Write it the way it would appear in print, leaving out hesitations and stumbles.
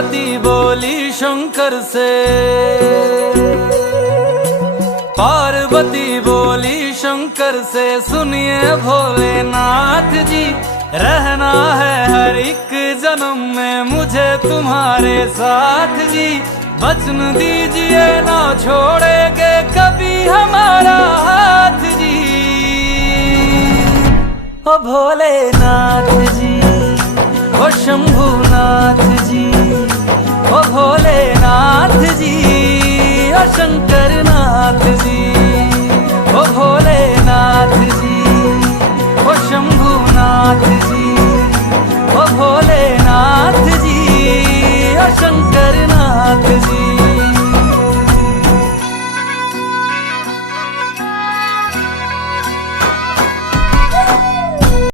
पार्वती बोली शंकर से, पार्वती बोली शंकर से, सुनिए भोलेनाथ जी, रहना है हर एक जन्म में मुझे तुम्हारे साथ जी। वचन दीजिए ना छोड़ेंगे कभी हमारा हाथ जी। ओ भोलेनाथ जी, ओ शंभुनाथ जी, ओ भोलेनाथ जी, ओ शंकरनाथ जी, ओ भोलेनाथ जी, ओ शंभुनाथ जी, ओ भोलेनाथ जी, ओ शंकर